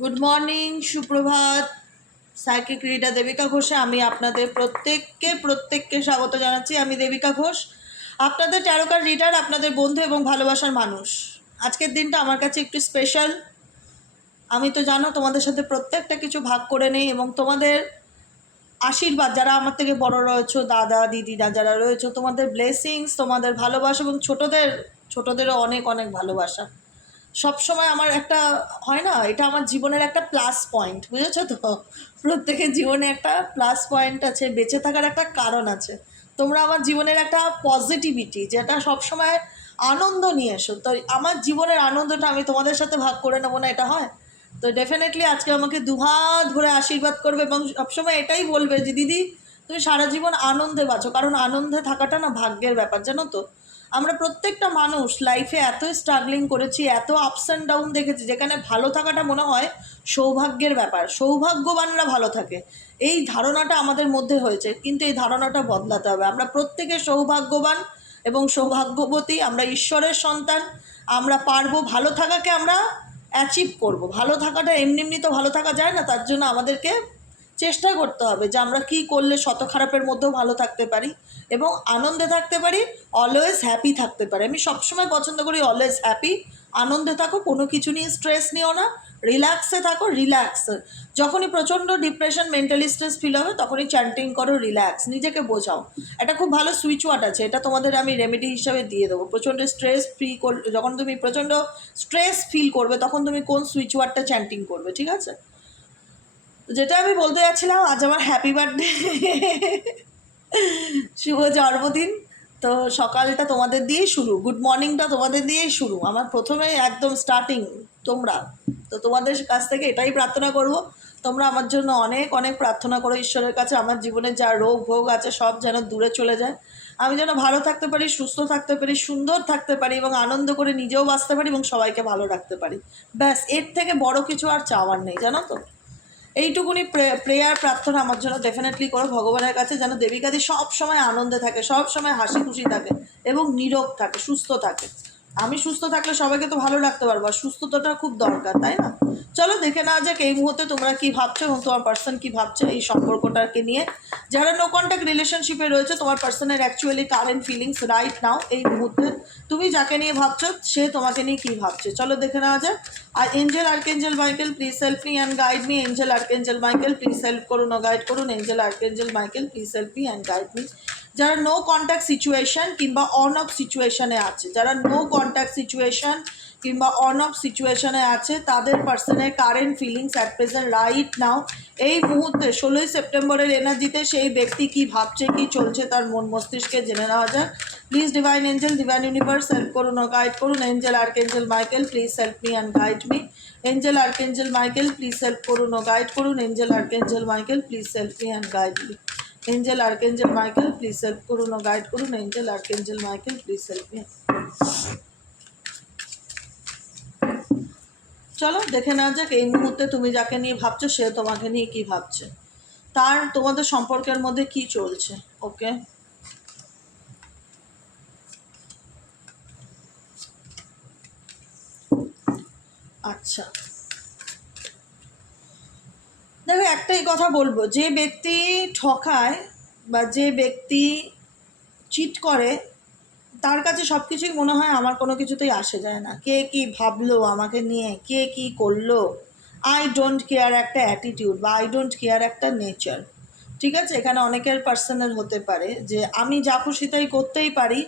Good morning, সুপ্রভাত। Psychic reader Devika ঘোষে আমি আপনাদের প্রত্যেককে স্বাগত জানাচ্ছি। আমি দেবিকা ঘোষ, আপনাদের ট্যারোকার রিডার, আপনাদের বন্ধু এবং ভালোবাসার মানুষ। আজকের দিনটা আমার কাছে একটু স্পেশাল। আমি তো জানো তোমাদের সাথে প্রত্যেকটা কিছু ভাগ করে নেই এবং তোমাদের আশীর্বাদ, যারা আমার থেকে বড় রয়েছে, দাদা দিদিরা যারা রয়েছে, তোমাদের ব্লেসিংস, তোমাদের ভালোবাসা এবং ছোটদেরও অনেক অনেক ভালোবাসা সবসময় আমার একটা হয় না, এটা আমার জীবনের একটা প্লাস পয়েন্ট, বুঝেছো তো? প্রত্যেকের জীবনে একটা প্লাস পয়েন্ট আছে, বেঁচে থাকার একটা কারণ আছে। তোমরা আমার জীবনের একটা পজিটিভিটি, যেটা সবসময় আনন্দ নিয়ে এসো। তো আমার জীবনের আনন্দটা আমি তোমাদের সাথে ভাগ করে নেবো না, এটা হয়? তো ডেফিনেটলি আজকে আমাকে দুহাত ভরে আশীর্বাদ করবে এবং সবসময় এটাই বলবে যে দিদি, তুমি সারা জীবন আনন্দে বাঁচো, কারণ আনন্দে থাকাটা না ভাগ্যের ব্যাপার, জানো তো? আমরা প্রত্যেকটা মানুষ লাইফে এত স্ট্রাগলিং করেছি, এত আপস অ্যান্ড ডাউন দেখেছি, যেখানে ভালো থাকাটা মনে হয় সৌভাগ্যের ব্যাপার। সৌভাগ্যবানরা ভালো থাকে, এই ধারণাটা আমাদের মধ্যে হয়েছে, কিন্তু এই ধারণাটা বদলাতে হবে। আমরা প্রত্যেকে সৌভাগ্যবান এবং সৌভাগ্যবতী, আমরা ঈশ্বরের সন্তান। আমরা পারবো, ভালো থাকাকে আমরা অ্যাচিভ করব। ভালো থাকাটা এমনি এমনি তো ভালো থাকা যায় না, তার জন্য আমাদেরকে চেষ্টা করতে হবে যে আমরা কি করলে শত খারাপের মধ্যেও ভালো থাকতে পারি এবং আনন্দে থাকতে পারি, অলওয়েজ হ্যাপি থাকতে পারি। আমি সবসময় পছন্দ করি অলওয়েজ হ্যাপি। আনন্দে থাকো, কোনো কিছু নিয়ে স্ট্রেস নিও না, রিল্যাক্সে থাকো। রিল্যাক্স, যখনই প্রচণ্ড ডিপ্রেশন, মেন্টালি স্ট্রেস ফিল হবে, তখনই চ্যান্টিং করো, রিল্যাক্স, নিজেকে বোঝাও। একটা খুব ভালো সুইচ ওয়ার্ড আছে, এটা তোমাদের আমি রেমেডি হিসাবে দিয়ে দেবো। প্রচণ্ড স্ট্রেস যখন তুমি প্রচণ্ড স্ট্রেস ফিল করবে, তখন তুমি কোন সুইচ ওয়ার্ডটা চ্যান্টিং করবে, ঠিক আছে? যেটা আমি বলতে যাচ্ছিলাম, আজ আমার হ্যাপি বার্থডে, শুভ জন্মদিন। তো সকালটা তোমাদের দিয়েই শুরু, গুড মর্নিংটা তোমাদের দিয়েই শুরু। আমার প্রথমে একদম স্টার্টিং তোমরা। তো তোমাদের কাছ থেকে এটাই প্রার্থনা করব, তোমরা আমার জন্য অনেক অনেক প্রার্থনা করো ঈশ্বরের কাছে। আমার জীবনে যা রোগ ভোগ আছে সব যেন দূরে চলে যায়, আমি যেন ভালো থাকতে পারি, সুস্থ থাকতে পারি, সুন্দর থাকতে পারি এবং আনন্দ করে নিজেও বাঁচতে পারি এবং সবাইকে ভালো রাখতে পারি। ব্যাস, এর থেকে বড় কিছু আর চাওয়ার নেই, জানো তো? এইটুকুনি প্রেয়ার প্রার্থনা আমার জন্য ডেফিনেটলি করো ভগবানের কাছে, যেন দেবিকাদি সব সময় আনন্দে থাকে, সব সময় হাসি খুশি থাকে এবং নীরব থাকে, সুস্থ থাকে। আমি সুস্থ থাকলে সবাইকে তো ভালো রাখতে পারবো, আর সুস্থতাটা খুব দরকার, তাই না? চলো দেখে নেওয়া যাক এই মুহূর্তে তোমরা কি ভাবছো এবং তোমার পার্সন কি ভাবছে এই সম্পর্কটাকে নিয়ে। যারা নো কন্ট্যাক্ট রিলেশনশিপে রয়েছে, তোমার পার্সনের actually current feelings right now, এই মুহূর্তে তুমি যাকে নিয়ে ভাবছো সে তোমাকে নিয়ে কি ভাবছে, চলো দেখে নেওয়া যাক। আর angel archangel Michael please help me and guide me. Angel archangel Michael please help করুন ও গাইড করুন। Angel archangel Michael please help me and guide me. যারা নো কন্ট্যাক্ট সিচুয়েশন কিংবা অন অফ সিচুয়েশনে আছে, যারা নো কন্ট্যাক্ট সিচুয়েশন কিংবা on off সিচুয়েশনে আছে, তাদের পার্সনের current feelings at present right now, এই মুহূর্তে 16ই সেপ্টেম্বরের এনার্জিতে সেই ব্যক্তি কি ভাবছে, কি চলছে তার মন মস্তিষ্কে, জেনে নেওয়া যাক। Please divine angel, divine universe help করুন ও গাইড করুন। Angel archangel Michael please help me and guide me. Angel archangel Michael please help করুন ও গাইড করুন। Angel archangel Michael please help me and guide me. Angel archangel Michael please help করুন ও guide করুন। Angel archangel Michael please help me. চলো দেখে নেওয়া যাক এই মুহূর্তে তুমি যাকে নিয়ে ভাবছো সে তোমাকে নিয়ে কি ভাবছে, তার তোমাদের সম্পর্কের মধ্যে কি চলছে। ওকে, আচ্ছা, দেখো একটাই কথা বলবো, যে ব্যক্তি ঠকায় বা যে ব্যক্তি চিট করে, তার কাছে সব কিছুই মনে হয় আমার কোনো কিছুতেই আসে যায় না। কে কি ভাবলো আমাকে নিয়ে, কে কি করলো, আই ডোন্ট কেয়ার একটা অ্যাটিটিউড বা আই ডোন্ট কেয়ার একটা নেচার, ঠিক আছে? এখানে অনেকের পার্সোনাল হতে পারে যে আমি যা খুশি তাই করতেই পারি,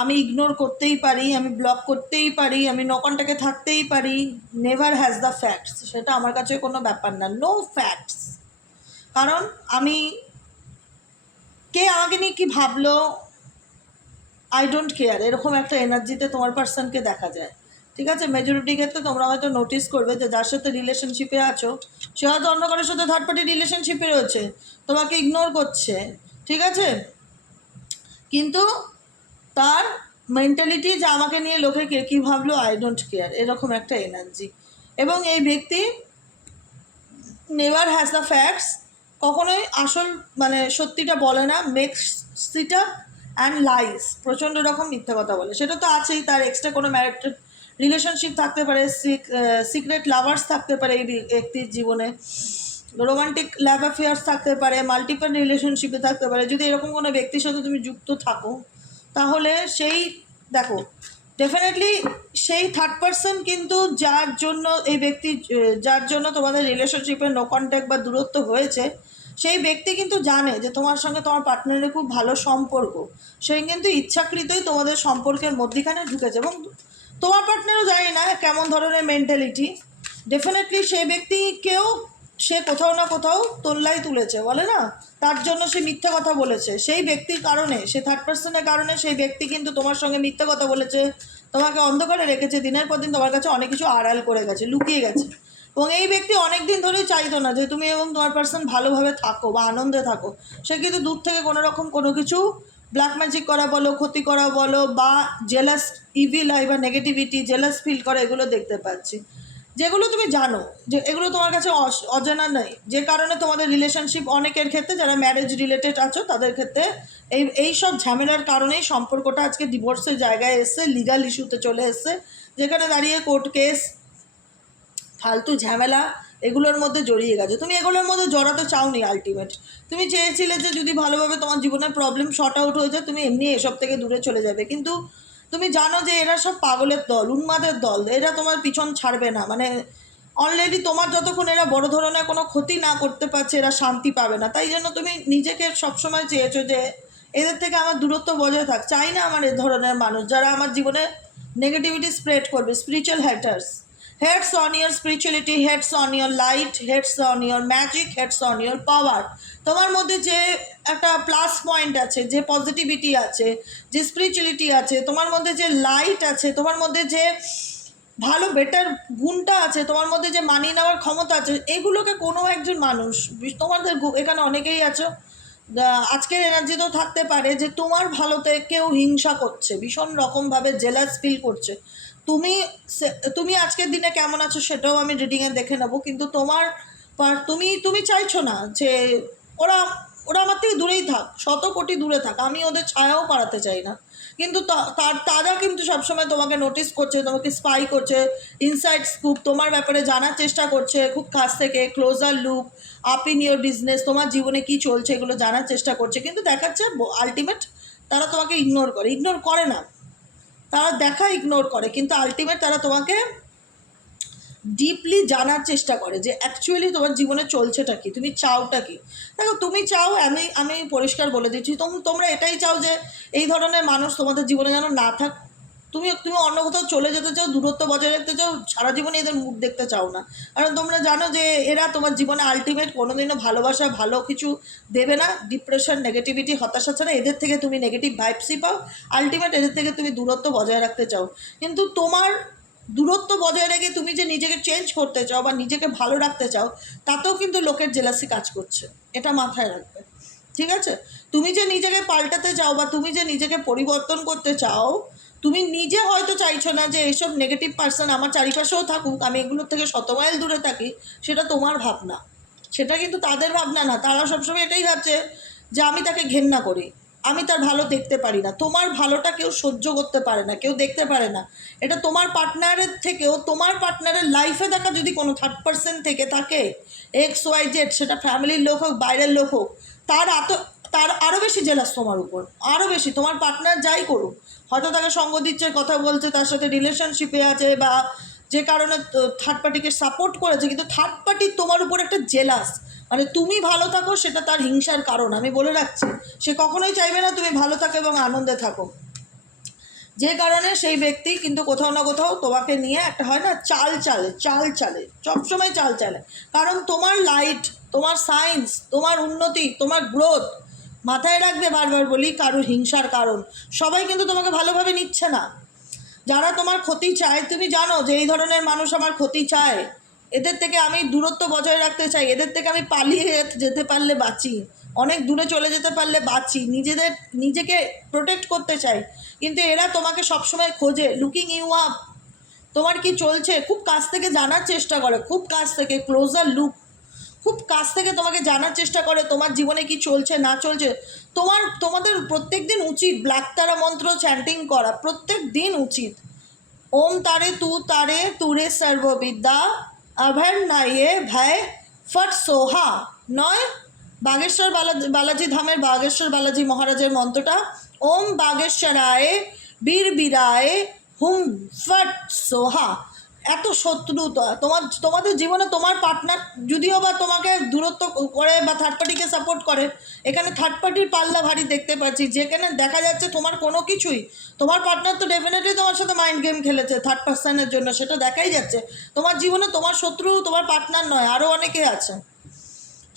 আমি ইগনোর করতেই পারি, আমি ব্লক করতেই পারি, আমি নকনটাকে থাকতেই পারি, নেভার হ্যাজ দ্য ফ্যাক্টস। সেটা আমার কাছে কোনো ব্যাপার না, নো ফ্যাক্টস। কারণ আমি, কে আমাকে নিয়ে কী ভাবলো, আই ডোন্ট কেয়ার, এরকম একটা এনার্জিতে তোমার পার্সনকে দেখা যায়, ঠিক আছে? মেজরিটি ক্ষেত্রে তোমরা হয়তো নোটিস করবে যে যার সাথে রিলেশনশিপে আছো সে হয়তো অন্য কারোর সাথে থার্ড পার্টি রিলেশনশিপে রয়েছে, তোমাকে ইগনোর করছে, ঠিক আছে? কিন্তু তার মেন্টালিটি যে আমাকে নিয়ে লোকে কে কী ভাবলো, আই ডোন্ট কেয়ার, এরকম একটা এনার্জি। এবং এই ব্যক্তি নেভার হ্যাজ দ্য ফ্যাক্টস, কখনোই আসল মানে সত্যিটা বলে না, makes shit up and lies, প্রচণ্ড রকম মিথ্যা কথা বলে। সেটা তো আছেই, তার এক্সট্রা কোনো রিলেশনশিপ থাকতে পারে, সিক্রেট লাভার্স থাকতে পারে এই ব্যক্তির জীবনে, রোমান্টিক লাভ অ্যাফেয়ার্স থাকতে পারে, মাল্টিপল রিলেশনশিপে থাকতে পারে। যদি এরকম কোনো ব্যক্তির সাথে তুমি যুক্ত থাকো তাহলে সেই দেখো ডেফিনেটলি সেই থার্ড পার্সন কিন্তু যার জন্য এই ব্যক্তি, যার জন্য তোমাদের রিলেশনশিপে নো কন্ট্যাক্ট বা দূরত্ব হয়েছে, সেই ব্যক্তি কিন্তু জানে যে তোমার সঙ্গে তোমার পার্টনারের খুব ভালো সম্পর্ক। সেই কিন্তু ইচ্ছাকৃতই তোমাদের সম্পর্কের মধ্যিখানে ঢুকেছে, এবং তোমার পার্টনারও জানি না কেমন ধরনের মেন্টালিটি। ডেফিনেটলি সেই ব্যক্তিকেও সে কোথাও না কোথাও তোল্লাই তুলেছে, বলে না, তার জন্য সে মিথ্যা কথা বলেছে। সেই ব্যক্তির কারণে, সে থার্ড পার্সনের কারণে সেই ব্যক্তি কিন্তু তোমার সঙ্গে মিথ্যা কথা বলেছে, তোমাকে অন্ধকারে রেখেছে, দিনের পর দিন তোমার কাছে অনেক কিছু আড়াল করে গেছে, লুকিয়ে গেছে। এবং এই ব্যক্তি অনেক দিন ধরেই চাইতো না যে তুমি এবং তোমার পার্সন ভালোভাবে থাকো বা আনন্দে থাকো। সে কিন্তু দূর থেকে কোনো রকম কোনো কিছু ব্ল্যাক ম্যাজিক করা বলো, ক্ষতি করা বলো, বা জেলাস ইভিল আই বা নেগেটিভিটি, জেলাস ফিল করা, এগুলো দেখতে পাচ্ছি, যেগুলো তুমি জানো যে এগুলো তোমার কাছে অজানা নেই। যে কারণে তোমাদের রিলেশনশিপ অনেকের ক্ষেত্রে, যারা ম্যারেজ রিলেটেড আছো তাদের ক্ষেত্রে এই সব ঝামেলার কারণেই সম্পর্কটা আজকে ডিভোর্সের জায়গায় এসছে, লিগাল ইস্যুতে চলে এসছে, যেখানে দাঁড়িয়ে কোর্ট কেস, ফালতু ঝামেলা এগুলোর মধ্যে জড়িয়ে গেছে। তুমি এগুলোর মধ্যে জড়াতে চাওনি। আলটিমেট তুমি চেয়েছিলে যে যদি ভালোভাবে তোমার জীবনের প্রবলেম শর্ট আউট হয়ে যায়, তুমি এমনি এসব থেকে দূরে চলে যাবে, কিন্তু তুমি জানো যে এরা সব পাগলের দল, উন্মাদের দল, এরা তোমার পিছন ছাড়বে না। মানে অলরেডি তোমার যতক্ষণ এরা বড় ধরনের কোনো ক্ষতি না করতে পারছে, এরা শান্তি পাবে না। তাই জন্য তুমি নিজেকে সবসময় চেয়েছো যে এদের থেকে আমার দূরত্ব বজায় থাক। চাই না আমার এ ধরনের মানুষ যারা আমার জীবনে নেগেটিভিটি স্প্রেড করবে। Spiritual haters, heads on your spirituality, heads on your light, heads on your magic, heads on your power. তোমার মধ্যে যে একটা প্লাস পয়েন্ট আছে, যে পজিটিভিটি আছে, যে স্পিরিচুয়ালিটি আছে, তোমার মধ্যে যে লাইট আছে, তোমার মধ্যে যে ভালো বেটার গুণটা আছে, তোমার মধ্যে যে মানিয়ে নেওয়ার ক্ষমতা আছে, এগুলোকে কোনো একজন মানুষ, তোমাদের এখানে অনেকেই আছো, আজকের এনার্জিতেও থাকতে পারে যে তোমার ভালোতে কেউ হিংসা করছে, ভীষণ রকমভাবে জেলাস ফিল করছে। তুমি তুমি আজকের দিনে কেমন আছো সেটাও আমি রিডিংয়ে দেখে নেবো, কিন্তু তোমার তুমি তুমি চাইছো না যে ওরা ওরা আমার থেকে দূরেই থাক, শত কোটি দূরে থাক, আমি ওদের ছায়াও পাড়াতে চাই না। কিন্তু তারা কিন্তু সবসময় তোমাকে নোটিস করছে, তোমাকে স্পাই করছে, ইনসাইড স্কুপ তোমার ব্যাপারে জানার চেষ্টা করছে, খুব কাছ থেকে closer look up in your business, তোমার জীবনে কি চলছে এগুলো জানার চেষ্টা করছে। কিন্তু দেখাচ্ছে আলটিমেট তারা তোমাকে ইগনোর করে না, তারা ইগনোর করে, কিন্তু আলটিমেট তারা তোমাকে ডিপলি জানার চেষ্টা করে যে অ্যাকচুয়ালি তোমার জীবনে চলছেটা কি, তুমি চাওটা কি। দেখো তুমি চাও, আমি পরিষ্কার বলে দিচ্ছি, তোমরা এটাই চাও যে এই ধরনের মানুষ তোমাদের জীবনে যেন না থাক। তুমি অন্য কোথাও চলে যেতে চাও, দূরত্ব বজায় রাখতে চাও, সারা জীবনে এদের মুখ দেখতে চাও না। কারণ তোমরা জানো যে এরা তোমার জীবনে আলটিমেট কোনোদিনও ভালোবাসা, ভালো কিছু দেবে না। ডিপ্রেশন, নেগেটিভিটি, হতাশা ছাড়া এদের থেকে তুমি নেগেটিভ ভাইবসই পাও। আলটিমেট এদের থেকে তুমি দূরত্ব বজায় রাখতে চাও, কিন্তু তোমার দূরত্ব বজায় রেখে তুমি যে নিজেকে চেঞ্জ করতে চাও বা নিজেকে ভালো রাখতে চাও, তাতেও কিন্তু লোকের জেলাসি কাজ করছে, এটা মাথায় রাখবে, ঠিক আছে? তুমি যে নিজেকে পাল্টাতে চাও বা তুমি যে নিজেকে পরিবর্তন করতে চাও, তুমি নিজে হয়তো চাইছো না যে এইসব নেগেটিভ পার্সন আমার চারিপাশেও থাকুক, আমি এগুলোর থেকে শত মাইল দূরে থাকি, সেটা তোমার ভাবনা, সেটা কিন্তু তাদের ভাবনা না। তারা সবসময় এটাই ভাবছে যে আমি তাকে ঘেন্না করি, আমি তার ভালো দেখতে পারি না। তোমার ভালোটা কেউ সহ্য করতে পারে না, কেউ দেখতে পারে না। এটা তোমার পার্টনারের থেকেও, তোমার পার্টনারের লাইফে দেখা যদি কোনো থার্ড পার্সন থেকে থাকে, XYZ, সেটা ফ্যামিলির লোক হোক, বাইরের লোক হোক, তার আরও বেশি জেলাস তোমার উপর, আরও বেশি। তোমার পার্টনার যাই করুক, হয়তো তাকে সঙ্গ দিচ্ছে, কথা বলছে, তার সাথে রিলেশনশিপে আছে, বা যে কারণে থার্ড পার্টিকে সাপোর্ট করেছে, কিন্তু থার্ড পার্টি তোমার উপর একটা জেলাস, মানে তুমি ভালো থাকো সেটা তার হিংসার কারণ। আমি বলে রাখছি, সে কখনোই চাইবে না তুমি ভালো থাকো এবং আনন্দে থাকো। যে কারণে সেই ব্যক্তি কিন্তু কোথাও না কোথাও তোমাকে নিয়ে একটা হয় না চাল চালে, সবসময় চাল চালে। কারণ তোমার লাইট, তোমার সায়েন্স, তোমার উন্নতি, তোমার গ্রোথ, মাথায় রাখবে, বারবার বলি, কারোর হিংসার কারণ। সবাই কিন্তু তোমাকে ভালোভাবে নিচ্ছে না। যারা তোমার ক্ষতি চায়, তুমি জানো যে এই ধরনের মানুষ আমার ক্ষতি চায়, এদের থেকে আমি দূরত্ব বজায় রাখতে চাই, এদের থেকে আমি পালিয়ে যেতে পারলে বাঁচি, অনেক দূরে চলে যেতে পারলে বাঁচি, নিজেকে প্রোটেক্ট করতে চাই। কিন্তু এরা তোমাকে সবসময় খোঁজে, লুকিং ইউ আপ, তোমার কি চলছে খুব কাছ থেকে জানার চেষ্টা করে, খুব কাছ থেকে ক্লোজার লুক, খুব কাছ থেকে তোমাকে জানার চেষ্টা করে তোমার জীবনে কি চলছে না চলছে। তোমাদের প্রত্যেক দিন উচিত ব্ল্যাক তারা মন্ত্র চ্যান্টিং করা, প্রত্যেক দিন উচিত। ओम तारे तुरे सर्वविद्या अभर नाये भय फट सोहा नय बागेश्वर बालाजी धामेर बागेश्वर बालाजी महाराजेर मंत्रटा ओम बागेश्वराय বীর বীরায় হুম ফট সোহা। এত শত্রুতা তোমাদের জীবনে তোমার পার্টনার যদিও বা তোমাকে দূরত্ব করে বা থার্ড পার্টিকে সাপোর্ট করে, এখানে থার্ড পার্টির পাল্লা ভারী দেখতে পাচ্ছি, যেখানে দেখা যাচ্ছে তোমার কোনো কিছুই, তোমার পার্টনার তো ডেফিনেটলি তোমার সাথে মাইন্ড গেম খেলেছে থার্ড পার্সনের জন্য, সেটা দেখাই যাচ্ছে। তোমার জীবনে তোমার শত্রু তোমার পার্টনার নয়, আরও অনেকে আছে,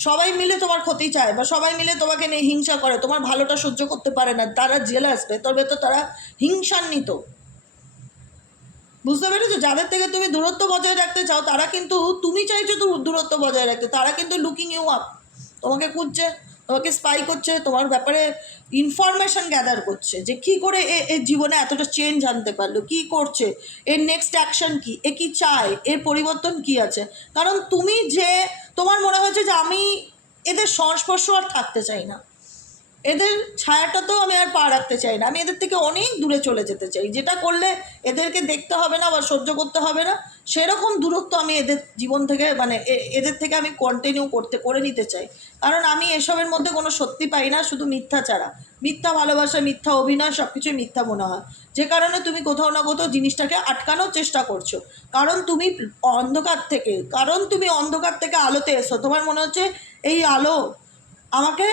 সবাই মিলে তোমার ক্ষতি চায় বা সবাই মিলে তোমাকে নিয়ে হিংসা করে, তোমার ভালোটা সহ্য করতে পারে না, তারা জেলাস, ভেতর ভেতর তারা হিংসান্বিত। বুঝতে পেরেছো? যাদের থেকে তুমি দূরত্ব বজায় রাখতে চাও তারা কিন্তু, তুমি চাইছো তো দূরত্ব বজায় রাখতে, তারা কিন্তু লুকিং ইউ আপ, তোমাকে খুঁজছে, তোমাকে স্পাই করছে, তোমার ব্যাপারে ইনফরমেশন গ্যাদার করছে যে কী করে এর জীবনে এতটা চেঞ্জ আনতে পারলো, কী করছে, এর নেক্সট অ্যাকশন কী, এ কী চায়, এর পরিবর্তন কী আছে। কারণ তুমি যে তোমার মনে হয়েছে যে আমি এদের সংস্পর্শ আর থাকতে চাই না, এদের ছায়াটাতেও আমি আর পা রাখতে চাই না, আমি এদের থেকে অনেক দূরে চলে যেতে চাই, যেটা করলে এদেরকে দেখতে হবে না বা সহ্য করতে হবে না, সেরকম দূরত্ব আমি এদের জীবন থেকে মানে এদের থেকে আমি কন্টিনিউ করে নিতে চাই। কারণ আমি এসবের মধ্যে কোনো সত্যি পাই না, শুধু মিথ্যা ছাড়া, মিথ্যা ভালোবাসা, মিথ্যা অভিনয়, সব কিছুই মিথ্যা মনে হয়, যে কারণে তুমি কোথাও না কোথাও জিনিসটাকে আটকানোর চেষ্টা করছো। কারণ তুমি অন্ধকার থেকে আলোতে এসো, তোমার মনে হচ্ছে এই আলো আমাকে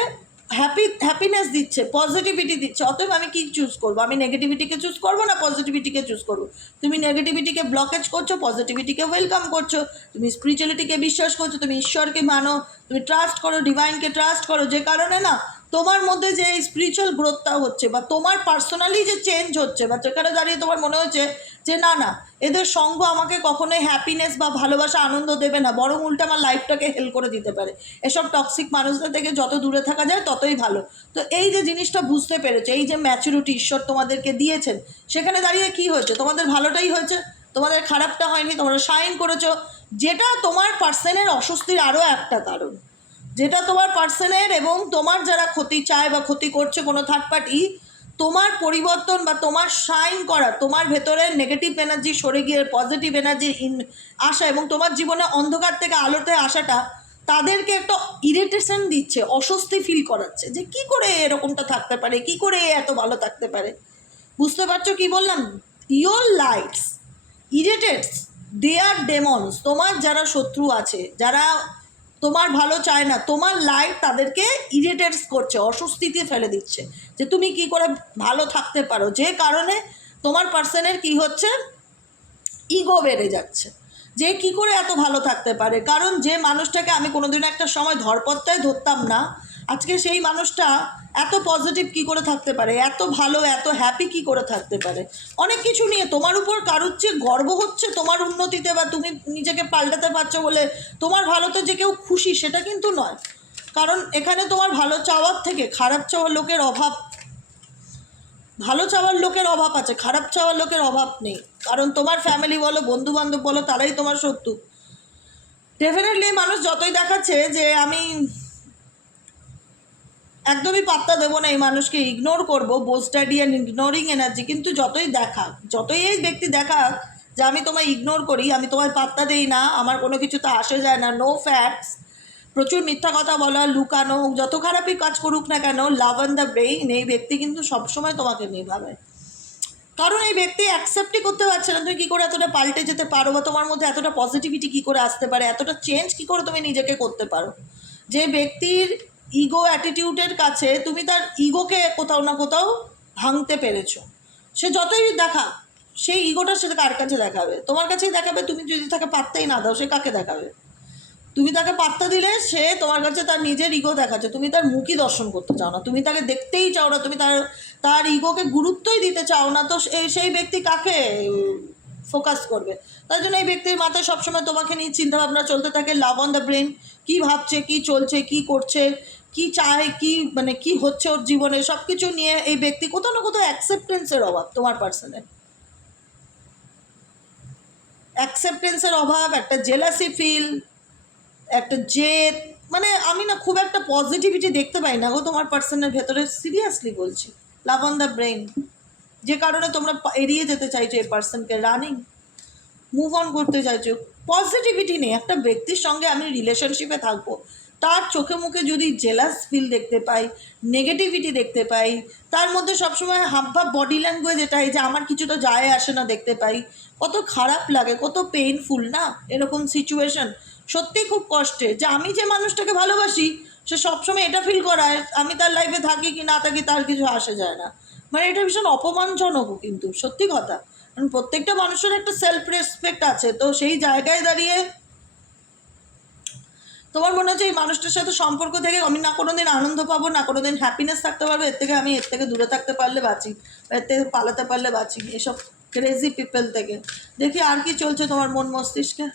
হ্যাপিনেস দিচ্ছে, পজিটিভিটি দিচ্ছে, অতএব আমি কি চুজ করবো, আমি নেগেটিভিটিকে চুজ করবো না পজিটিভিটিকে চুজ করবো। তুমি নেগেটিভিটিকে ব্লকেজ করছো, পজিটিভিটিকে ওয়েলকাম করছো, তুমি স্পিরিচুয়ালিটিকে বিশ্বাস করছো, তুমি ঈশ্বরকে মানো, তুমি ট্রাস্ট করো, ডিভাইনকে ট্রাস্ট করো, যে কারণে না তোমার মধ্যে যে স্পিরিচুয়াল গ্রোথটা হচ্ছে বা তোমার পার্সোনালি যে চেঞ্জ হচ্ছে, বা যেখানে দাঁড়িয়ে তোমার মনে হচ্ছে যে না না এদের সঙ্গ আমাকে কখনোই হ্যাপিনেস বা ভালোবাসা আনন্দ দেবে না, বরং উল্টে আমার লাইফটাকে হেল করে দিতে পারে, এসব টক্সিক মানুষদের থেকে যত দূরে থাকা যায় ততই ভালো। তো এই যে জিনিসটা বুঝতে পেরেছো, এই যে ম্যাচুরিটি ঈশ্বর তোমাদেরকে দিয়েছেন, সেখানে দাঁড়িয়ে কি হয়েছে, তোমাদের ভালোটাই হয়েছে, তোমাদের খারাপটা হয়নি, তোমরা শাইন করেছো, যেটা তোমার পার্সনের অস্বস্তির আরও একটা কারণ, যেটা তোমার পার্সনের এবং তোমার যারা ক্ষতি চায় বা ক্ষতি করছে কোনো থার্ড পার্টি, তোমার পরিবর্তন বা তোমার শাইন করা, তোমার ভেতরে নেগেটিভ এনার্জি সরে গিয়ে পজিটিভ এনার্জি আসা এবং তোমার জীবনে অন্ধকার থেকে আলোতে আসাটা তাদেরকে একটা ইরিটেশন দিচ্ছে, অস্বস্তি ফিল করাচ্ছে, যে কি করে এরকমটা থাকতে পারে, কি করে এত ভালো থাকতে পারে। বুঝতে পারছো কি বললাম? Your lights ইরিটেটস, they R demons, তোমার যারা শত্রু আছে, যারা তোমার ভালো চায় না, তোমার লাইফ তাদেরকে ইরিটেটস করছে, অস্বস্তিতে ফেলে দিচ্ছে, যে তুমি কি করে ভালো থাকতে পারো, যে কারণে তোমার পার্সনের কি হচ্ছে, ইগো বেড়ে যাচ্ছে, যে কি করে এত ভালো থাকতে পারে। কারণ যে মানুষটাকে আমি কোনোদিনও একটা সময় ধরপত্তায় ধরতাম না, আজকে সেই মানুষটা এত পজিটিভ কি করে থাকতে পারে, এত ভালো এত হ্যাপি কি করে থাকতে পারে। অনেক কিছু নিয়ে তোমার উপর কারুর চেয়ে গর্ব হচ্ছে তোমার উন্নতিতে, বা তুমি নিজেকে পাল্টাতে পারছো বলে তোমার ভালোতে যে কেউ খুশি, সেটা কিন্তু নয়। কারণ এখানে তোমার ভালো চাওয়ার থেকে খারাপ চাওয়ার লোকের অভাব, ভালো চাওয়ার লোকের অভাব আছে, খারাপ চাওয়ার লোকের অভাব নেই। কারণ তোমার ফ্যামিলি বলো, বন্ধু বান্ধব বলো, তারাই তোমার শত্রু। ডেফিনেটলি মানুষ যতই দেখাচ্ছে যে আমি একদমই পাত্তা দেবো না, এই মানুষকে ইগনোর করবো, বোস্টাডি অ্যান্ড ইগনোরিং এনার্জি, কিন্তু যতই এই ব্যক্তি দেখাক যে আমি তোমায় ইগনোর করি, আমি তোমায় পাত্তা দিই না, আমার কোনো কিছুতে আসে যায় না, নো ফ্যাক্টস, প্রচুর মিথ্যা কথা বলা, লুকানো, যত খারাপই কাজ করুক না কেন, লাভ অন দ্য ব্রেইন, এই ব্যক্তি কিন্তু সবসময় তোমাকে নিয়ে ভাবে। কারণ এই ব্যক্তি অ্যাকসেপ্টই করতে পারছে না তুমি কী করে এতটা পাল্টে যেতে পারো, বা তোমার মধ্যে এতটা পজিটিভিটি কী করে আসতে পারে, এতটা চেঞ্জ কী করে তুমি নিজেকে করতে পারো। যে ব্যক্তির ইগো অ্যাটিটিউডের কাছে তুমি তার ইগোকে কোথাও না কোথাও ভাঙতে পেরেছো, সে যতই দেখা সেই ইগোটা সে কার কাছে দেখাবে, তোমার কাছেই দেখাবে। তুমি যদি তাকে পাত্তাই না দাও, সে কাকে দেখাবে? তুমি তাকে পাত্তা দিলে সে তোমার কাছে তার নিজের ইগো দেখাচ্ছে, তুমি তার মুখই দর্শন করতে চাও না, তুমি তাকে দেখতেই চাও না, তুমি তার ইগোকে গুরুত্বই দিতে চাও না, তো সেই ব্যক্তি কাকে ফোকাস করবে? তাই জন্য এই ব্যক্তির মাথায় সবসময় তোমাকে নিয়ে চিন্তাভাবনা চলতে থাকে, লাভ অন দ্য ব্রেন, কী ভাবছে, কী চলছে, কী করছে, কী চায়, কী মানে কী হচ্ছে ওর জীবনে, সব কিছু নিয়ে এই ব্যক্তি কোথাও না কোথাও অ্যাকসেপ্টেন্সের অভাব, তোমার পার্সনের অ্যাকসেপ্টেন্সের অভাব, একটা জেলাসি ফিল, একটা জেদ, মানে আমি না খুব একটা পজিটিভিটি দেখতে পাই না গো তোমার পার্সনের ভেতরে, সিরিয়াসলি বলছি, লাভ অন দ্য ব্রেন। যে কারণে তোমরা এড়িয়ে যেতে চাইছো এই পার্সনকে, রানিং মুভ অন করতে চাইছো। পজিটিভিটি নেই। একটা ব্যক্তির সঙ্গে আমি রিলেশনশিপে থাকবো, তার চোখে মুখে যদি জেলাস ফিল দেখতে পাই, নেগেটিভিটি দেখতে পাই, তার মধ্যে সবসময় হাবভাব বডি ল্যাঙ্গুয়েজ এটাই যে আমার কিছুটা যায় আসে না দেখতে পাই, কত খারাপ লাগে, কত পেইনফুল না এরকম সিচুয়েশন। সত্যিই খুব কষ্টের যে আমি যে মানুষটাকে ভালোবাসি সে সবসময় এটা ফিল করায় আমি তার লাইফে থাকি কি না থাকি তার কিছু আসে যায় না। মানে এটা ভীষণ অপমানজনকও কিন্তু সত্যি কথা। কারণ প্রত্যেকটা মানুষের একটা সেলফ রেসপেক্ট আছে, তো সেই জায়গায় দাঁড়িয়ে তোমার মনে হচ্ছে এই মানুষটার সাথে সম্পর্ক থেকে আমি না কোনো দিন আনন্দ পাবো, না কোনো দিন হ্যাপিনেস থাকতে পারবো, এর থেকে দূরে থাকতে পারলে বাঁচি, এর থেকে পালাতে পারলে বাঁচি এসব ক্রেজি পিপল থেকে। দেখি আর কি চলছে তোমার মন মস্তিষ্কে।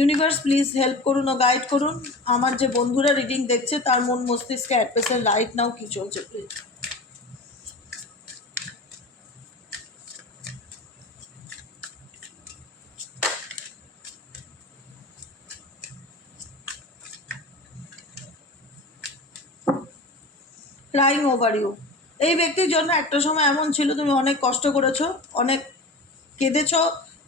ইউনিভার্স প্লিজ হেল্প করুন ও গাইড করুন আমার যে বন্ধুরা রিডিং দেখছে তার মন মস্তিষ্কে অ্যাড্রেসের রাইট নাও কী চলছে প্লিজ। Crying over you. এই ব্যক্তির জন্য একটা সময় এমন ছিল তুমি অনেক কষ্ট করেছো, অনেক কেঁদেছো,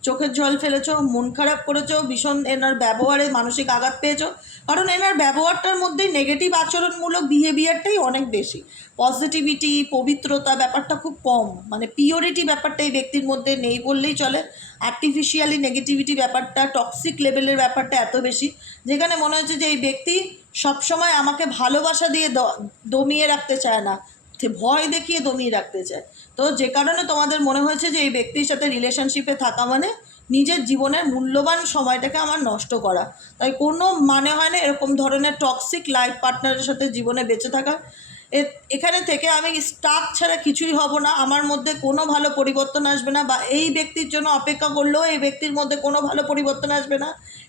চোখের জল ফেলেছো, মন খারাপ করেছো, ভীষণ এনার ব্যবহারে মানসিক আঘাত পেয়েছো। কারণ এনার ব্যবহারটার মধ্যেই নেগেটিভ আচরণমূলক বিহেভিয়ারটাই অনেক বেশি, পজিটিভিটি পবিত্রতা ব্যাপারটা খুব কম, মানে পিওরিটি ব্যাপারটা এই ব্যক্তির মধ্যে নেই বললেই চলে। আর্টিফিশিয়ালি নেগেটিভিটি ব্যাপারটা, টক্সিক লেভেলের ব্যাপারটা এত বেশি, যেখানে মনে হচ্ছে যে এই ব্যক্তি সবসময় আমাকে ভালোবাসা দিয়ে দমিয়ে রাখতে চায় না, ভয় দেখিয়ে দমিয়ে রাখতে চায়। তো যে কারণে তোমাদের মনে হয়েছে যে এই ব্যক্তির সাথে রিলেশনশিপে থাকা মানে নিজের জীবনের মূল্যবান সময়টাকে আমার নষ্ট করা। তাই কোনো মানে হয় না এরকম ধরনের টক্সিক লাইফ পার্টনারের সাথে জীবনে বেঁচে থাকা। এখানে থেকে আমি স্টাক ছাড়া কিছুই হব না, আমার মধ্যে কোনো ভালো পরিবর্তন আসবে না, বা এই ব্যক্তির জন্য অপেক্ষা করলেও এই ব্যক্তির মধ্যে কোনো ভালো পরিবর্তন আসবে না,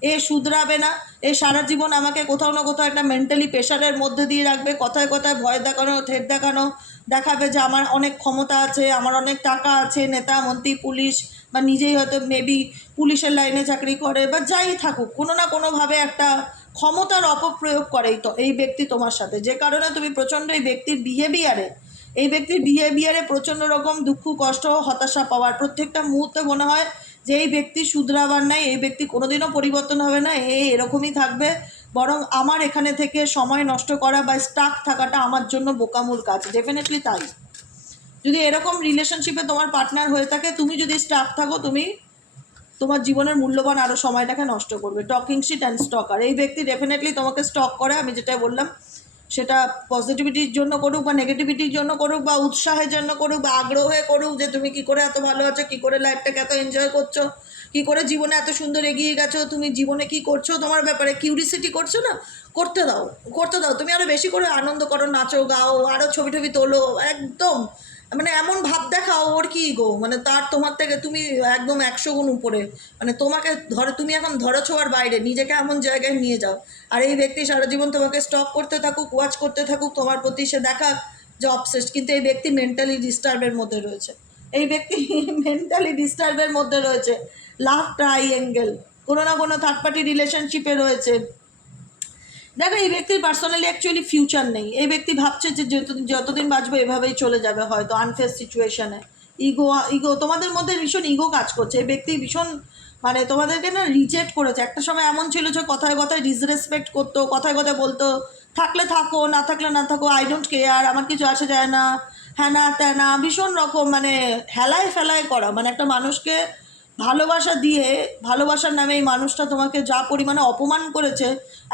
এ শুধরাবে না, এ সারা জীবন আমাকে কোথাও না কোথাও একটা মেন্টালি প্রেশারের মধ্যে দিয়ে রাখবে, কথায় কথায় ভয় দেখানো, থ্রেট দেখানো, দেখাবে যে আমার অনেক ক্ষমতা আছে, আমার অনেক টাকা আছে, নেতা মন্ত্রী পুলিশ, বা নিজেই হয়তো মেবি পুলিশের লাইনে চাকরি করে, বা যাই থাকুক কোনো না কোনোভাবে একটা ক্ষমতার অপপ্রয়োগ করেই তো এই ব্যক্তি তোমার সাথে। যে কারণে তুমি প্রচণ্ড এই ব্যক্তির বিহেভিয়ারে প্রচণ্ড রকম দুঃখ কষ্ট হতাশা পাওয়ার প্রত্যেকটা মুহূর্তে মনে হয় যে এই ব্যক্তি শুধরাবার নাই, এই ব্যক্তি কোনোদিনও পরিবর্তন হবে না, এরকমই থাকবে, বরং আমার এখানে থেকে সময় নষ্ট করা বা স্টাক থাকাটা আমার জন্য বোকামুর কাজ। ডেফিনেটলি তাই। যদি এরকম রিলেশনশিপে তোমার পার্টনার হয়ে থাকে, তুমি যদি স্টাক থাকো, তুমি তোমার জীবনের মূল্যবান আরও সময়টাকে নষ্ট করবে। টকিং শিট অ্যান্ড স্টকার, এই ব্যক্তি ডেফিনেটলি তোমাকে স্টক করে, আমি যেটা বললাম সেটা পজিটিভিটির জন্য করুক বা নেগেটিভিটির জন্য করুক বা উৎসাহের জন্য করুক বা আগ্রহে করুক, যে তুমি কী করে এত ভালো আছো, কী করে লাইফটাকে এত এনজয় করছো, কী করে জীবনে এত সুন্দর এগিয়ে গেছো, তুমি জীবনে কী করছো তোমার ব্যাপারে কিউরিসিটি করছো না, করতে দাও, তুমি আরও বেশি করে আনন্দ করো, নাচো গাও, আরও ছবি টবি তোলো, একদম মানে এমন ভাব দেখাও ওর কি গো, মানে তার তোমার থেকে তুমি একদম 100 গুণ উপরে, মানে তোমাকে ধরো তুমি এখন ধরো ছোঁয়ার বাইরে, নিজেকে এমন জায়গায় নিয়ে যাও। আর এই ব্যক্তি সারা জীবন তোমাকে স্টক করতে থাকুক, ওয়াচ করতে থাকুক, তোমার প্রতি সে দেখাক যে অবসেসড, কিন্তু এই ব্যক্তি মেন্টালি ডিস্টার্বের মধ্যে রয়েছে, লাভ ট্রাইঅ্যাঙ্গেল, কোনো না কোনো থার্ড পার্টি রিলেশনশিপে রয়েছে। দেখো এই ব্যক্তির পার্সোনালি অ্যাকচুয়ালি ফিউচার নেই, এই ব্যক্তি ভাবছে যে যতদিন বাঁচবো এভাবেই চলে যাবে, হয়তো আনফেয়ার সিচুয়েশানে। ইগো তোমাদের মধ্যে ভীষণ ইগো কাজ করছে, এই ব্যক্তি ভীষণ মানে তোমাদেরকে না রিজেক্ট করেছে। একটা সময় এমন ছিল যে কথায় কথায় ডিসরেসপেক্ট করতো, কথায় কথায় বলতো থাকলে থাকো না থাকলে না থাকো, আই ডোন্ট কেয়ার, আমার কিছু আসে যায় না, হ্যাঁ না ত্যাঁ না, ভীষণ রকম মানে হেলায় ফেলায় করা, মানে একটা মানুষকে ভালোবাসা দিয়ে ভালোবাসার নামে এই মানুষটা তোমাকে যা পরিমাণে অপমান করেছে,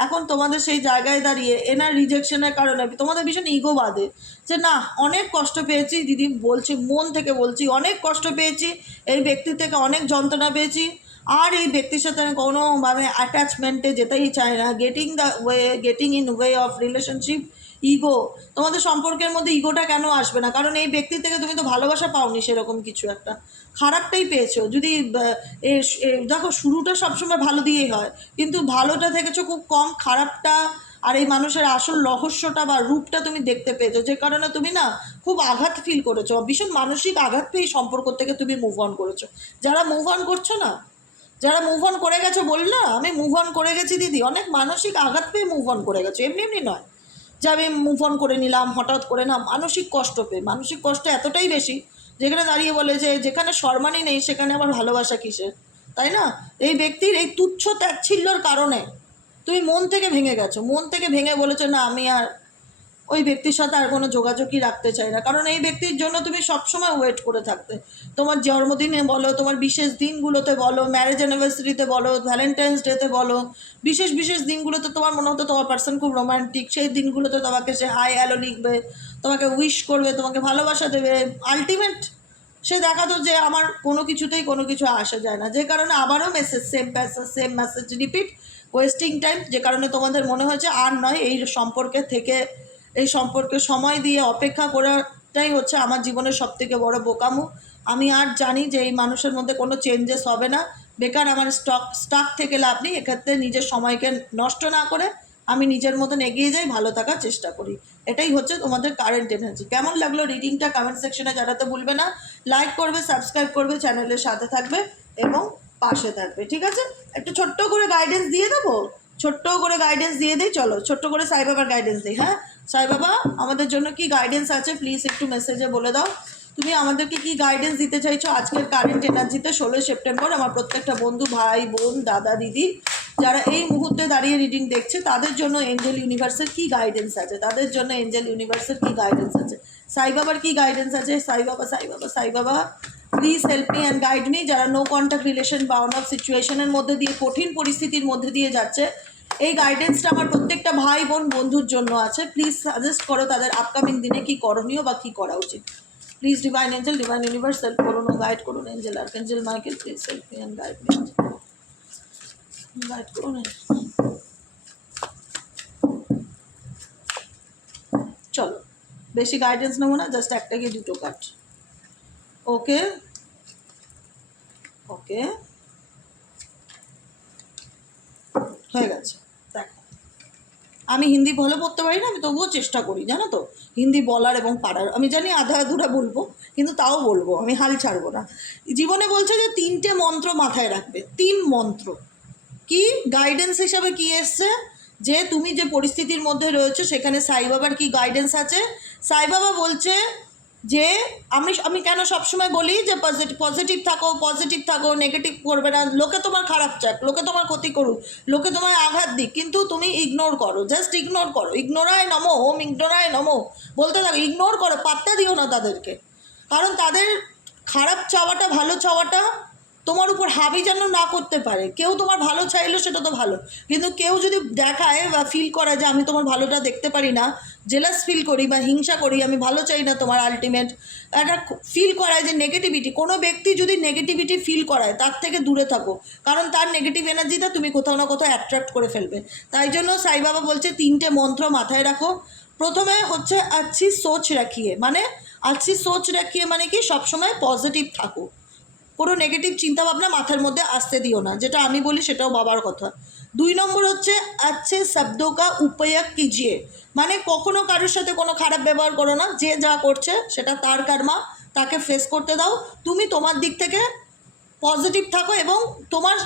এখন তোমাদের সেই জায়গায় দাঁড়িয়ে এনার রিজেকশনের কারণে তোমাদের ভীষণ ইগো বাঁধে যে না অনেক কষ্ট পেয়েছি, দিদি বলছি মন থেকে বলছি, অনেক কষ্ট পেয়েছি, এই ব্যক্তির থেকে অনেক যন্ত্রণা পেয়েছি, আর এই ব্যক্তির সাথে আমি কোনো মানে অ্যাটাচমেন্টে যেতেই চাই না, getting in way of relationship. Ego, তোমাদের সম্পর্কের মধ্যে ইগোটা কেন আসবে না? কারণ এই ব্যক্তির থেকে তুমি তো ভালোবাসা পাওনি, সেরকম কিছু একটা খারাপটাই পেয়েছো। যদি দেখো শুরুটা সবসময় ভালো দিয়েই হয়, কিন্তু ভালোটা থেকেছো খুব কম, খারাপটা আর এই মানুষের আসল রহস্যটা বা রূপটা তুমি দেখতে পেয়েছো, যে কারণে তুমি না খুব আঘাত ফিল করেছো, ভীষণ মানসিক আঘাত পেয়ে সম্পর্ক থেকে তুমি মুভ অন করেছো। যারা মুভ অন করছো না, যারা মুভ অন করে গেছো, বললা আমি মুভ অন করে গেছি দিদি, অনেক মানসিক আঘাত পেয়ে মুভ অন করে গেছো, এমনি এমনি নয় যে আমি মুভ অন করে নিলাম হঠাৎ করে, না, মানসিক কষ্ট পেয়ে, মানসিক কষ্ট এতটাই বেশি যেখানে দাঁড়িয়ে বলে যে যেখানে সম্মানই নেই সেখানে আবার ভালোবাসা কিসের, তাই না? এই ব্যক্তির এই তুচ্ছ তাচ্ছিল্যর কারণে তুমি মন থেকে ভেঙে গেছো, মন থেকে ভেঙে বলেছো না আমি আর ওই ব্যক্তির সাথে আর কোনো যোগাযোগই রাখতে চাই না। কারণ এই ব্যক্তির জন্য তুমি সবসময় ওয়েট করে থাকতে, তোমার জন্মদিনে বলো, তোমার বিশেষ দিনগুলোতে বলো, ম্যারেজ অ্যানিভার্সারিতে বলো, ভ্যালেন্টাইন্স ডেতে বলো, বিশেষ বিশেষ দিনগুলোতে তোমার মনে হতো তোমার পার্সন খুব রোমান্টিক, সেই দিনগুলোতে তোমাকে সে হাই হ্যালো লিখবে, তোমাকে উইশ করবে, তোমাকে ভালোবাসা দেবে। আলটিমেট সে দেখাতো যে আমার কোনো কিছুতেই কোনো কিছু আসা যায় না, যে কারণে আবারও message, same message repeat, wasting time, যে কারণে তোমাদের মনে হয়েছে আর নয়, এই সম্পর্কে থেকে, এই সম্পর্কে সময় দিয়ে অপেক্ষা করাটাই হচ্ছে আমার জীবনের সবথেকে বড় বোকামো। আমি আর জানি যে এই মানুষের মধ্যে কোনো চেঞ্জেস হবে না, বেকার আমার স্টাক থেকে লাভ নেই। এক্ষেত্রে নিজের সময়কে নষ্ট না করে আমি নিজের মতন এগিয়ে যাই, ভালো থাকার চেষ্টা করি। এটাই হচ্ছে তোমাদের কারেন্ট এনার্জি। কেমন লাগলো রিডিংটা কমেন্ট সেকশনে জানাতে ভুলবে না। লাইক করবে, সাবস্ক্রাইব করবে, চ্যানেলের সাথে থাকবে এবং পাশে থাকবে, ঠিক আছে? একটু ছোট্ট করে গাইডেন্স দিয়ে দেবো, ছোট্ট করে গাইডেন্স দিয়ে দিই, চলো ছোট্ট করে সাই বাবার গাইডেন্স দিই। হ্যাঁ, সাই বাবা আমাদের জন্য কি গাইডেন্স আছে প্লিজ একটু মেসেজে বলে দাও, তুমি আমাদেরকে কি গাইডেন্স দিতে চাইছো আজকের কারেন্ট এনার্জিতে 16 সেপ্টেম্বর। আমার প্রত্যেকটা বন্ধু, ভাই, বোন, দাদা, দিদি যারা এই মুহূর্তে দাঁড়িয়ে রিডিং দেখছে তাদের জন্য এঞ্জেল ইউনিভার্সের কি গাইডেন্স আছে, তাদের জন্য এঞ্জেল ইউনিভার্সের কি গাইডেন্স আছে, সাই বাবার কি গাইডেন্স আছে। সাই বাবা, সাই বাবা, সাই বাবা please help me and guide me. যারা নো কন্ট্যাক্ট রিলেশন বা অন অফ সিচুয়েশনের মধ্যে দিয়ে, কঠিন পরিস্থিতির মধ্যে দিয়ে যাচ্ছে, এই গাইডেন্সটা আমার প্রত্যেকটা ভাই বোন বন্ধুর জন্য আছে। প্লিজ সাজেস্ট করো তাদের আপকামিং দিনে কি করণীয় বা কী করা উচিত। Please divine angel, divine universe help করুন ও গাইড করুন। Angel archangel Michael please help me and guide me, guide করুন। চলো বেশি গাইডেন্স নেবো না, জাস্ট একটা কি দুটো কাট। ওকে ওকে হয়ে গেছে। দেখো আমি হিন্দি ভালো পড়তে পারি না, আমি তবুও চেষ্টা করি, জানো তো, হিন্দি বলার এবং পারার। আমি জানি আধা আধুরা বলবো, কিন্তু তাও বলবো, আমি হাল ছাড়বো না। জীবনে বলছে যে 3টে মন্ত্র মাথায় রাখবে, 3 মন্ত্র। কি গাইডেন্স হিসাবে কি এসছে, যে তুমি যে পরিস্থিতির মধ্যে রয়েছে সেখানে সাই বাবার কি গাইডেন্স আছে। সাই বাবা বলছে যে আমি কেন সবসময় বলি যে পজিটিভ থাকো, নেগেটিভ করবে না। লোকে তোমার খারাপ চাক, লোকে তোমার ক্ষতি করুক, লোকে তোমার আঘাত দিক, কিন্তু তুমি ইগনোর করো, জাস্ট ইগনোর করো। ইগনোরায় নমো ওম, ইগনোরায় নমো বলতে থাকো, ইগনোর করো, পাত্তা দিও না তাদেরকে। কারণ তাদের খারাপ চাওয়াটা, ভালো চাওয়াটা তোমার উপর হাবি যেন না করতে পারে। কেউ তোমার ভালো চাইলো সেটা তো ভালো, কিন্তু কেউ যদি দেখায় বা ফিল করে যে আমি তোমার ভালোটা দেখতে পারি না, জেলাস ফিল করি বা হিংসা করি, আমি ভালো চাই না তোমার, আলটিমেট একটা ফিল করায় যে নেগেটিভিটি, কোনো ব্যক্তি যদি নেগেটিভিটি ফিল করায় তার থেকে দূরে থাকো, কারণ তার নেগেটিভ এনার্জিটা তুমি কোথাও না কোথাও অ্যাট্রাক্ট করে ফেলবে। তাই জন্য সাই বাবা বলছে 3টে মন্ত্র মাথায় রাখো। প্রথমে হচ্ছে আচ্ছি সোচ রাখিয়ে, মানে আচ্ছি সোচ রাখিয়ে মানে কি, সবসময় পজিটিভ থাকো, কোনো নেগেটিভ চিন্তাভাবনা মাথার মধ্যে আসতে দিও না, যেটা আমি বলি সেটাও বাবার কথা। 2 নম্বর হচ্ছে আচ্ছে শব্দোं का उपयोग कीजिए, মানে কখনো কারোর সাথে কোনো খারাপ ব্যবহার করো না, যে যা করছে সেটা তার কর্মা, তাকে ফেস করতে দাও। তুমি তোমার দিক থেকে পজিটিভ থাকো এবং তোমার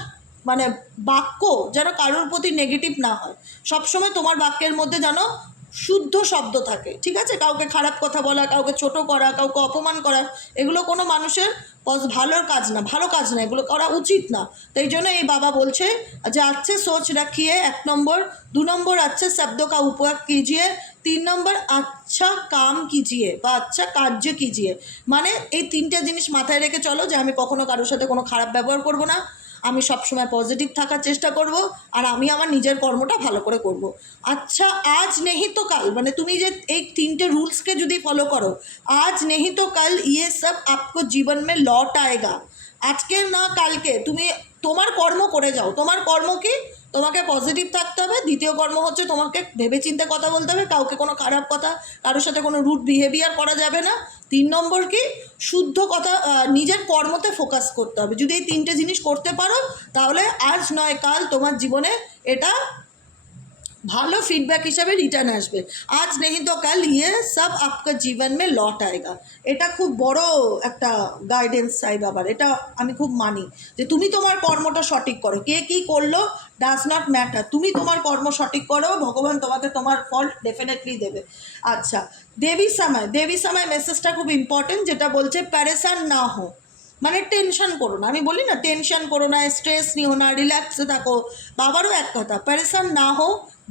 মানে বাক্য যেন কারোর প্রতি নেগেটিভ না হয়, সবসময় তোমার বাক্যের মধ্যে যেন শুদ্ধ শব্দ থাকে, ঠিক আছে? কাউকে খারাপ কথা বলা, কাউকে ছোট করা, কাউকে অপমান করা, এগুলো কোনো মানুষের ভালো কাজ না, এগুলো করা উচিত না। তাই জন্য এই বাবা বলছে যে আচ্ছা সোচ রাখিয়ে 1 নম্বর, 2 নম্বর আচ্ছা শব্দों का उपयोग कीजिए, 3 নম্বর আচ্ছা কাম কিজিয়ে বা আচ্ছা কার্য কিজিয়ে। মানে এই 3টে জিনিস মাথায় রেখে চলো যে আমি কখনো কারোর সাথে কোনো খারাপ ব্যবহার করব না, আমি সবসময় পজিটিভ থাকার চেষ্টা করব, আর আমি আমার নিজের কর্মটা ভালো করে করব। আচ্ছা আজ নেহি তো কাল, মানে তুমি যে এই 3টে রুলসকে যদি ফলো করো, আজ নেহি তো কাল ইয়ে সব আপকো জীবন মে লট আয়েগা। আজকে না কালকে তুমি তোমার কর্ম করে যাও। তোমার কর্ম কি, তোমাকে পজিটিভ থাকতে হবে। দ্বিতীয় কর্ম হচ্ছে তোমাকে ভেবেচিন্তে কথা বলতে হবে, কাউকে কোনো খারাপ কথা, কারোর সাথে কোনো রুড বিহেভিয়ার করা যাবে না। 3 নম্বর কি, শুদ্ধ কথা, নিজের কর্মতে ফোকাস করতে হবে। যদি এই 3টে জিনিস করতে পারো তাহলে আজ নয় কাল তোমার জীবনে এটা ভালো ফিডব্যাক হিসাবে রিটার্ন আসবে। আজ নেই তো কাল ইয়ে সব আপনার জীবন মে লট আয়েগা। এটা খুব বড় একটা গাইডেন্স চাই বাবার, এটা আমি খুব মানি যে তুমি তোমার কর্মটা সঠিক করো, কে কী করলো ডাজ নট ম্যাটার, তুমি তোমার কর্ম সঠিক করো, ভগবান তোমাকে তোমার ফল ডেফিনেটলি দেবে। আচ্ছা, দেবী সময় মেসেজটা খুব ইম্পর্টেন্ট, যেটা বলছে প্যারেসান না হো, মানে টেনশন করো না। আমি বলি না টেনশন করো না, স্ট্রেস নিও না, রিল্যাক্সে থাকো। বাবারও এক কথা, প্যারেসান না হো,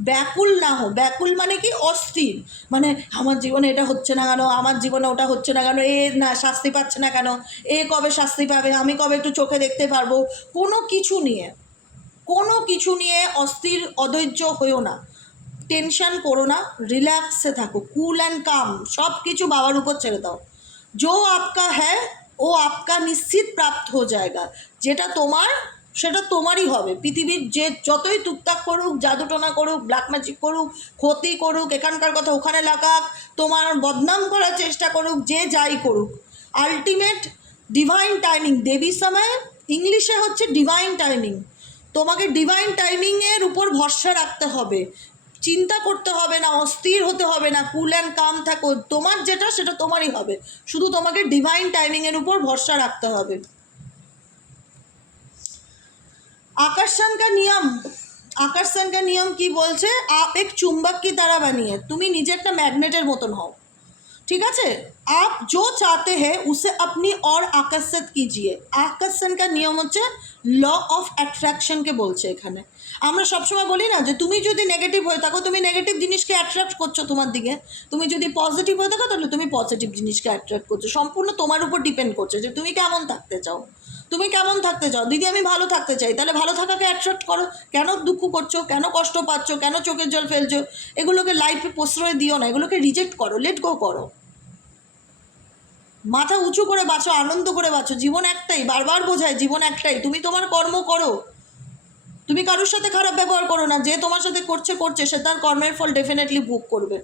ব্যাকুল না হো। ব্যাকুল মানে কি? অস্থির, মানে আমার জীবনে এটা হচ্ছে না কেন, আমার জীবনে ওটা হচ্ছে না কেন, এ না শাস্তি পাচ্ছে না কেন, এ কবে শাস্তি পাবে, আমি কবে একটু চোখে দেখতে পারবো, কোনো কিছু নিয়ে অস্থির অধৈর্য হইও না, টেনশন করো না, রিল্যাক্সে থাকো, কুল অ্যান্ড কাম, সব কিছু বাবার উপর ছেড়ে দাও। जो आपका है ও আপকা নিশ্চিত প্রাপ্ত হয়ে যায়গা, যেটা তোমার সেটা তোমারই হবে। পৃথিবীর যে যতই টুকটাক করুক, জাদুটোনা করুক, ব্ল্যাক ম্যাজিক করুক, ক্ষতি করুক, এখানকার কথা ওখানে লাগাক, তোমার বদনাম করার চেষ্টা করুক, যে যাই করুক, আলটিমেট ডিভাইন টাইমিং, দেবী সময় ইংলিশে হচ্ছে ডিভাইন টাইমিং। তোমাকে ডিভাইন টাইমিংয়ের উপর ভরসা রাখতে হবে, চিন্তা করতে হবে না, অস্থির হতে হবে না, কুল অ্যান্ড কাম থাকো, তোমার যেটা সেটা তোমারই হবে, শুধু তোমাকে ডিভাইন টাইমিংয়ের উপর ভরসা রাখতে হবে। আকর্ষণ কা নিয়ম কি বলছে? আপ এক চুম্বক কি তারা বানিয়ে, তুমি নিজে একটা ম্যাগনেটের মতন হও, ঠিক আছে? आप जो चाहते हैं उसे अपनी और आकर्षित कीजिए। আকর্ষণ কা নিয়ম হচ্ছে ল অফ অ্যাট্রাকশনকে বলছে এখানে। আমরা সবসময় বলি না যে তুমি যদি নেগেটিভ হয়ে থাকো, তুমি নেগেটিভ জিনিসকে অ্যাট্রাক্ট করছো তোমার দিকে, তুমি যদি পজিটিভ হয়ে থাকো তাহলে তুমি পজিটিভ জিনিসকে অ্যাট্রাক্ট করছো। সম্পূর্ণ তোমার উপর ডিপেন্ড করছে যে তুমি কেমন থাকতে চাও। তুমি কেমন থাকতে চাও? দিদি আমি ভালো থাকতে চাই, তাহলে ভালো থাকাকে অ্যাট্রাক্ট করো। কেন দুঃখ করছো, কেন কষ্ট পাচ্ছ, কেন চোখের জল ফেলছো, এগুলোকে লাইফে প্রশ্রয় দিও না, এগুলোকে রিজেক্ট করো, লেট গো করো। মাথা উঁচু করে বাঁচো, আনন্দ করে বাঁচো, জীবন একটাই, বারবার বোঝায় জীবন একটাই। তুমি তোমার কর্ম করো, তুমি কারোর সাথে খারাপ ব্যবহার করো না, যে তোমার সাথে করছে সে তার কর্মের ফল ডেফিনেটলি ভোগ করবে।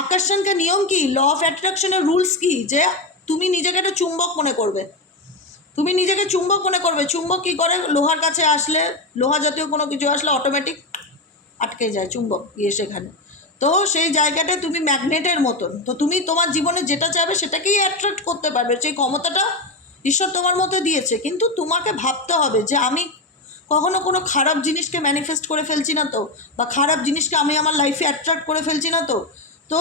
আকর্ষণকে নিয়ম কি? ল অফ অ্যাট্রাকশনের রুলস কি? যে তুমি নিজেকে একটা চুম্বক মনে করবে, তুমি নিজেকে চুম্বক মনে করবে। চুম্বক কী করে? লোহার কাছে আসলে, লোহা জাতীয় কোনো কিছু আসলে অটোমেটিক আটকে যায় চুম্বক গিয়ে সেখানে। তো সেই জায়গাটায় তুমি ম্যাগনেটের মতন, তো তুমি তোমার জীবনে যেটা চাইবে সেটাকেই অ্যাট্রাক্ট করতে পারবে। সেই ক্ষমতাটা ঈশ্বর তোমার মধ্যে দিয়েছে, কিন্তু তোমাকে ভাবতে হবে যে আমি কখনো কোনো খারাপ জিনিসকে ম্যানিফেস্ট করে ফেলছি না তো, বা খারাপ জিনিসকে আমি আমার লাইফে অ্যাট্রাক্ট করে ফেলছি না তো। তো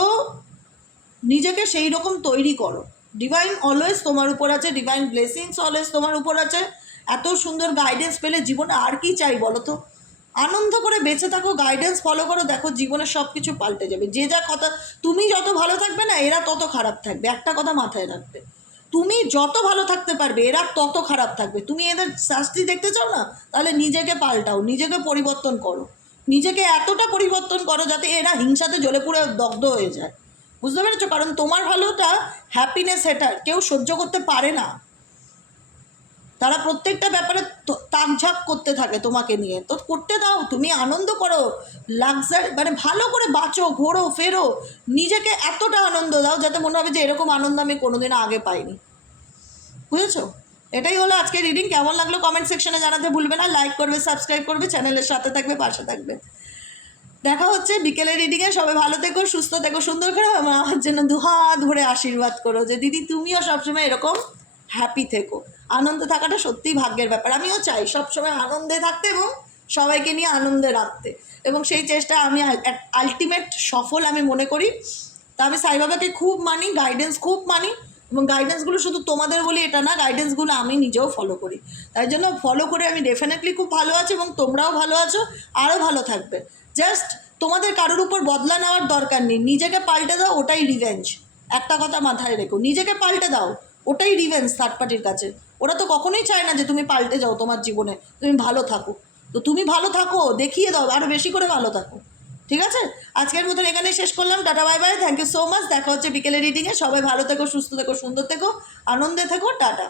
নিজেকে সেই রকম তৈরি করো। ডিভাইন অলওয়েজ তোমার উপর আছে, ডিভাইন ব্লেসিংস অলওয়েজ তোমার উপর আছে। এত সুন্দর গাইডেন্স পেলে জীবনে আর কি চাই বলো তো? আনন্দ করে বেঁচে থাকো, গাইডেন্স ফলো করো, দেখো জীবনের সব কিছু পাল্টে যাবে। যে যা কথা, তুমি যত ভালো থাকবে না এরা তত খারাপ থাকবে। একটা কথা মাথায় রাখবে, তুমি যত ভালো থাকতে পারবে এরা তত খারাপ থাকবে। তুমি এদের শাস্তি দেখতে চাও না, তাহলে নিজেকে পাল্টাও, নিজেকে পরিবর্তন করো, নিজেকে এতটা পরিবর্তন করো যাতে এরা হিংসাতে জ্বলে পুড়ে দগ্ধ হয়ে যায়। বুঝতে পেরেছো? কারণ তোমার ভালোটা হ্যাপিনেস এটা কেউ সহ্য করতে পারে না, তারা প্রত্যেকটা ব্যাপারে তাকঝাক করতে থাকে তোমাকে নিয়ে। তো করতে দাও, তুমি আনন্দ করো, লাক্সারি মানে ভালো করে বাঁচো, ঘোরো ফেরো, নিজেকে এতটা আনন্দ দাও যাতে মনে হবে যে এরকম আনন্দ আমি কোনোদিনও আগে পাইনি। বুঝেছো? এটাই হলো আজকের রিডিং। কেমন লাগলো কমেন্ট সেকশনে জানাতে ভুলবে না, লাইক করবে, সাবস্ক্রাইব করবে, চ্যানেলের সাথে থাকবে, পাশে থাকবে। দেখা হচ্ছে বিকেলের রিডিংয়ে। সবাই ভালো থেকো, সুস্থ থেকো, সুন্দর করে আমার জন্য দুহাত ধরে আশীর্বাদ করো যে দিদি তুমিও সবসময় এরকম হ্যাপি থেকো। আনন্দ থাকাটা সত্যিই ভাগ্যের ব্যাপার। আমিও চাই সবসময় আনন্দে থাকতে এবং সবাইকে নিয়ে আনন্দে রাখতে, এবং সেই চেষ্টা আমি আলটিমেট সফল আমি মনে করি। তা আমি সাই বাবাকে খুব মানি, গাইডেন্স খুব মানি, এবং গাইডেন্সগুলো শুধু তোমাদের বলি এটা না, গাইডেন্সগুলো আমি নিজেও ফলো করি। তাই জন্য ফলো করে আমি ডেফিনেটলি খুব ভালো আছি, এবং তোমরাও ভালো আছো, আরও ভালো থাকবে। জাস্ট তোমাদের কারোর উপর বদলা নেওয়ার দরকার নেই, নিজেকে পাল্টে দাও, ওটাই রিভেঞ্জ। একটা কথা মাথায় রেখো, নিজেকে পাল্টে দাও, ওটাই রিভেঞ্জ থার্ড পার্টির কাছে। ওরা তো কখনোই চায় না যে তুমি পাল্টে যাও তোমার জীবনে, তুমি ভালো থাকো। তো তুমি ভালো থাকো, দেখিয়ে দাও, আরও বেশি করে ভালো থাকো। ঠিক আছে? আজকের মতন এখানেই শেষ করলাম। টাটা, bye bye, thank you so much. দেখা হচ্ছে বিকেলের রিডিংয়ে। সবাই ভালো থেকো, সুস্থ থেকো, সুন্দর থেকো, আনন্দে থেকো। টাটা।